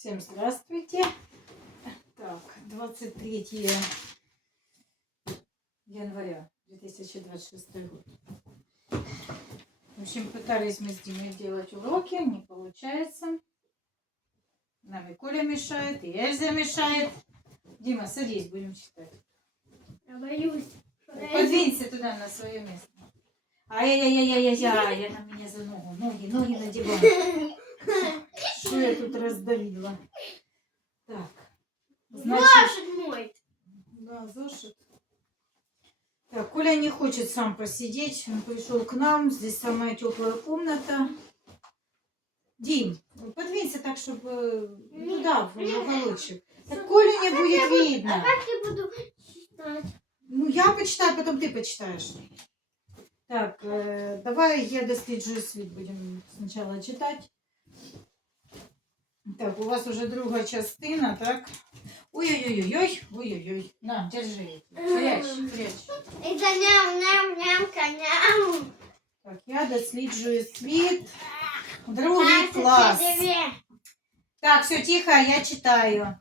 Всем здравствуйте. Так, 23 января 2026 год. В общем, пытались мы с Димой делать уроки, не получается. Нам и Коля мешает, и Эльза мешает. Дима, садись, будем читать. Я боюсь. Подвинься туда на свое место. Ай-яй-яй-яй-яй, я на меня за ногу. Ноги, ноги на диван. Что я тут раздавила? Так. Значит, мой. да, зошит. Так, Коля не хочет сам посидеть. Он пришел к нам. Здесь самая теплая комната. Дим, подвинься так, чтобы ну да, в уголочек. Так Колю не будет видно. А как я буду читать? Ну, я почитаю, потом ты почитаешь. Так, э, давай я досліджую світ будемо спочатку читати. Так, у вас уже друга частина, так? Ой-ой-ой-ой, ой-ой-ой. На, держи. Прячь, прячь. Это ням ням нямка ням. Так, я досліджую світ. Другий клас. Так, все тихо, я читаю.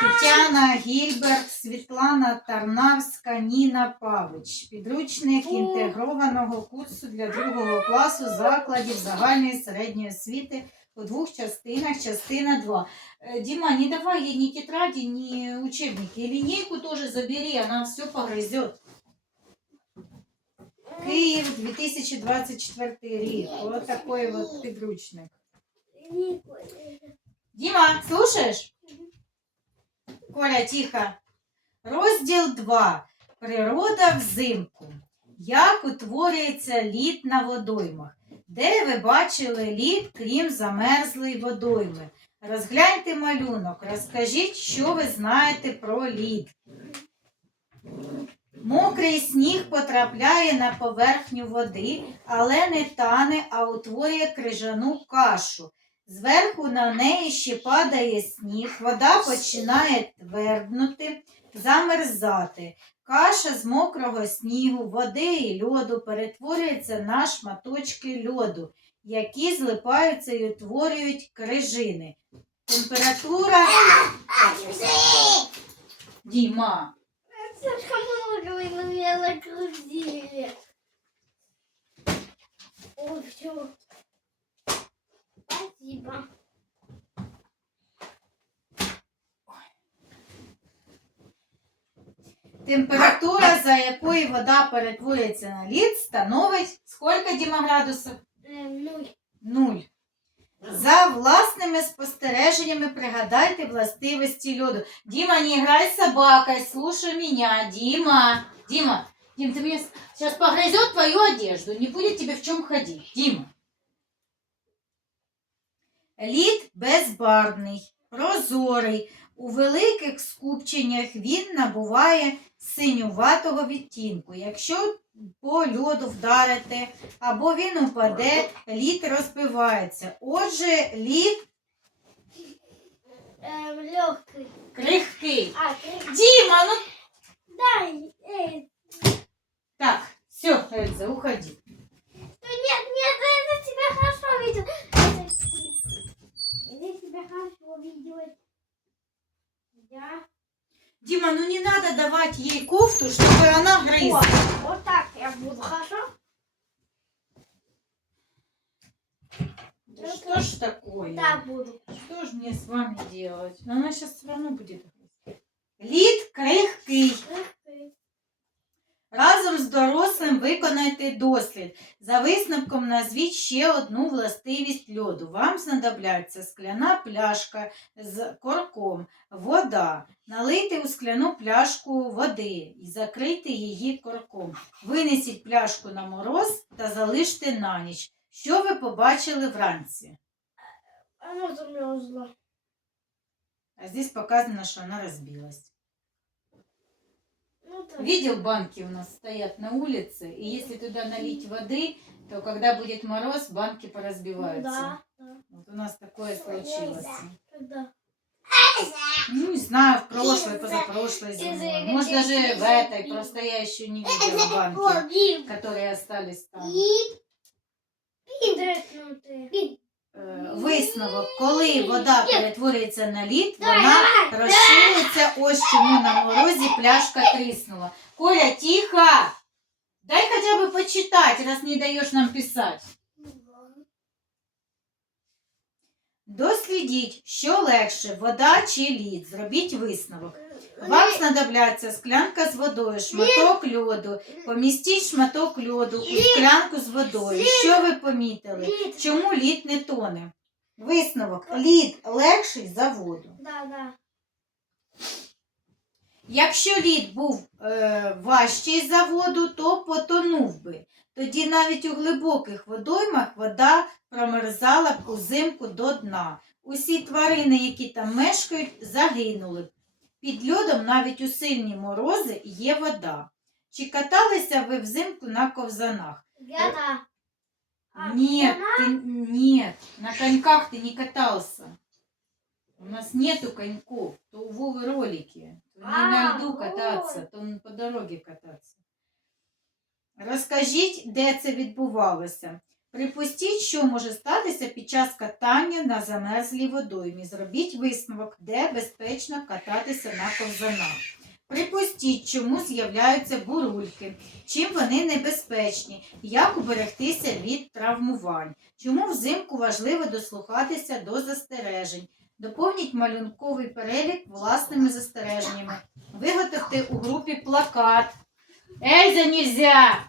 Тетяна Гільберг, Світлана Тарнавська, Ніна Павич. Підручник інтегрованого курсу для другого класу закладів загальної середньої освіти у двох частинах, частина 2. Э, Дима, не давай ей ни тетради, ни учебники. И линейку тоже забери, она все погрызет. Київ, 2024 рік. Вот такой вот підручник. Дима, слушаешь? Коля, тихо. Розділ 2. Природа взимку. Як утворюється лід на водоймах? Де ви бачили лід, крім замерзлої водойми? Розгляньте малюнок. Розкажіть, що ви знаєте про лід. Мокрий сніг потрапляє на поверхню води, але не тане, а утворює крижану кашу. Зверху на неї ще падає сніг, вода починає тверднути, замерзати. Каша з мокрого снігу, води і льоду перетворюється на шматочки льоду, які злипаються і утворюють крижини. Температура. Діма. Слишком много вы на меня нагрузили. О, все. Спасибо. Температура, за якою вода перетворюється на лід, становить скільки Діма градусів? Э, нуль. Нуль. За власними спостереженнями пригадайте властивості льоду. Дима, не играй с собакой, слушай меня. Дима, Дима, Дим, ты мне сейчас погрызет твою одежду, не будет тебе в чем ходить. Дима. Лід безбарвний, прозорий. У великих скупченнях він набуває синюватого відтінку. Якщо по льоду вдарите або він упаде, лід розбивається. Отже, лід Эм, легкий. крихкий. А, ты... Діма, ну Дай. Эй. так, все, Эльза, уходи. Дима, ну не надо давать ей кофту, чтобы она грызла. вот так я буду, хорошо? Да что ж такое? Так буду. Что ж мне с вами делать? Но она сейчас все равно будет грызть. Лід крихкий. Разом з дорослим виконайте дослід. За висновком назвіть ще одну властивість льоду. Вам знадобляться скляна пляшка з корком, вода. Налийте у скляну пляшку води і закрийте її корком. Винесіть пляшку на мороз та залиште на ніч. Що ви побачили вранці? Оно замерзло. А здесь показано, что она разбилась. Ну. Видел, банки у нас стоят на улице, и если туда налить воды, то когда будет мороз, банки Ну, поразбиваются. да, да. Вот у нас такое случилось. Когда? Ну, не знаю, в прошлой, позапрошлой зимой. Может, даже в этой, просто я еще не видела банки, которые остались там. Е, висновок, коли вода перетворюється на лід, вона розширюється. Ось чому на морозі пляшка тріснула. Коля, тихо! Дай хотя бы почитать, раз не даешь нам писать. Дослідіть, що легше, вода чи лід. Зробіть висновок. Вам знадобляться склянка з водою, шматок льоду. Помістіть шматок льоду у склянку з водою. Що ви помітили? Чому лід не тоне? Висновок. Лід легший за воду. Да, да. Якщо лід був е, важчий за воду, то потонув би. Тоді навіть у глибоких водоймах вода промерзала б узимку до дна. Усі тварини, які там мешкають, загинули б. Під льодом навіть у сильні морози є вода. Чи каталися ви взимку на ковзанах? Я да. А, Нет, она? ты, нет, на коньках ты не катался. У нас нету коньков, то у Вовы ролики. То не на А, льду вот. кататься, то по дорогі кататися. Розкажіть, де це відбувалося. Припустіть, що може статися під час катання на замерзлій водоймі. Зробіть висновок, де безпечно кататися на ковзанах. Припустіть, чому з'являються бурульки, чим вони небезпечні, як уберегтися від травмувань, чому взимку важливо дослухатися до застережень. Доповніть малюнковий перелік власними застереженнями. Виготовте у групі плакат. Ельза нельзя!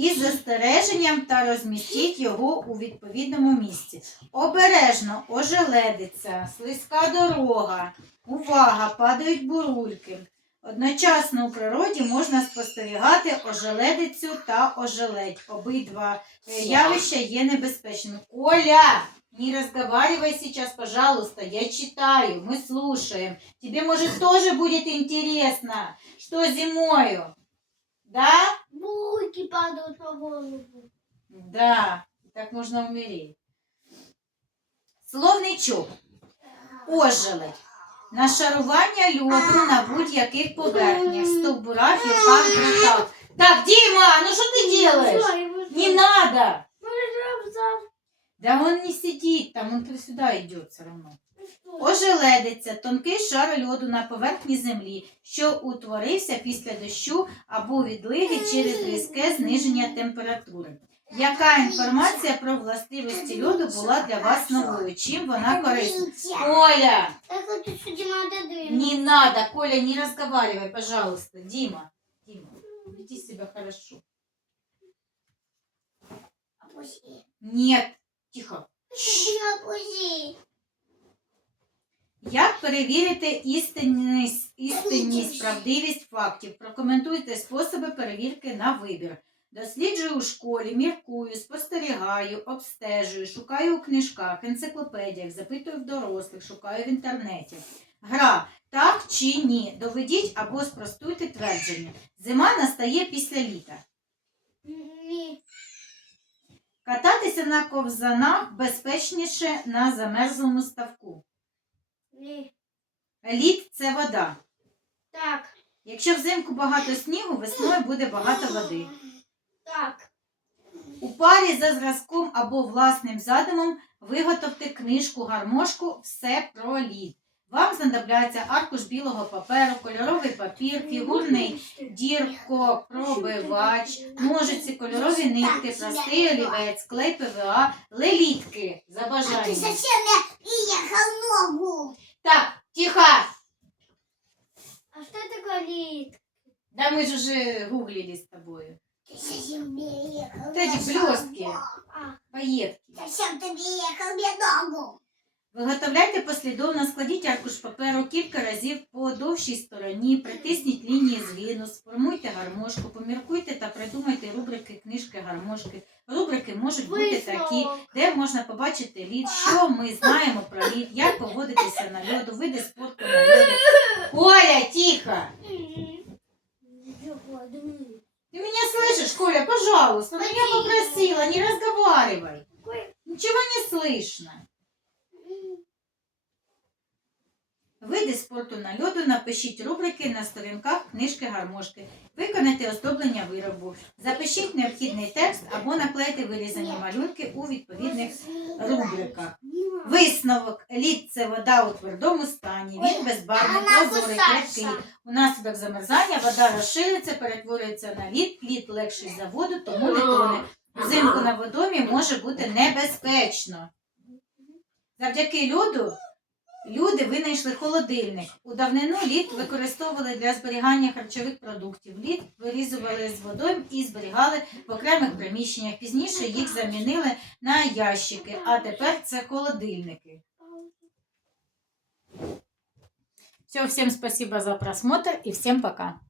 Із застереженням та розмістіть його у відповідному місці. Обережно ожеледиться, слизька дорога. Увага! Падають бурульки. Одночасно у природі можна спостерігати ожеледицю та ожеледь. Обидва е, явища є небезпечними. Коля, не разговаривай сейчас, пожалуйста. Я читаю, мы слушаем. Тебе, может, тоже будет интересно, что зимою. Да? Булки падают на голову. Да, так можна умереть. Словничок. Ожеледь. Нашарування льоду на будь-яких поверхнях, стовбурах, гілках, дротах. Так, Дима, ну что ты делаешь? Не надо! Да он не сидит там, он сюда идет все равно. Ожеледиця тонкий шар льоду на поверхні землі, що утворився після дощу або відливи через різке зниження температури. Яка інформація про властивості льоду була для вас новою? Чим вона корисна? Коля, не надо, Коля, не разговаривай, пожалуйста. Дима, Дима, веди себя хорошо. Нет, тихо. Опусти. Перевірити істинність, істинність, правдивість фактів? Прокоментуйте способи перевірки на вибір. Досліджую у школі, міркую, спостерігаю, обстежую, шукаю у книжках, енциклопедіях, запитую в дорослих, шукаю в інтернеті. Гра так чи ні? Доведіть або спростуйте твердження. Зима настає після літа. Ні. Кататися на ковзанах безпечніше на замерзлому ставку. Ні. Лід це вода. Так. Якщо взимку багато снігу, весною буде багато води. Так. У парі за зразком або власним задумом виготовте книжку гармошку Все про лід. Вам знадобляться аркуш білого паперу, кольоровий папір, фігурний дірко, пробивач, ножиці, кольорові нитки, простий олівець, клей ПВА, лелітки за бажанням. совсем приехал ногу. Так, тихо! А что это говорит? Да мы же уже гуглили с тобой. Ты совсем приехал. Вот эти блестки, А, пайетки. совсем ты приехал мне ногу. Виготовляйте послідовно, складіть аркуш паперу кілька разів по довшій стороні, притисніть лінії згину, сформуйте гармошку, поміркуйте та придумайте рубрики книжки гармошки. Рубрики можуть бути такі, Висновок. де можна побачити лід, що ми знаємо про лід, як поводитися на льоду, види спорту на льоду. Коля, тихо! Ты меня слышишь, Коля, пожалуйста, ну я попросила, не разговаривай. Ничего не слышно. Види спорту на льоду напишіть рубрики на сторінках книжки гармошки. Виконайте оздоблення виробу. Запишіть необхідний текст або наклейте вирізані малюнки у відповідних рубриках. Висновок. Лід це вода у твердому стані. Він безбарвний, Вона прозорий, крихкий. Унаслідок замерзання вода розширюється, перетворюється на лід. Лід легший за воду, тому не тоне. Взимку на водомі може бути небезпечно. Завдяки льоду люди винайшли холодильник. У давнину лід використовували для зберігання харчових продуктів. Лід вирізували з водою і зберігали в окремих приміщеннях. Пізніше їх замінили на ящики, а тепер це холодильники. Все, всем спасибо за просмотр и всем пока.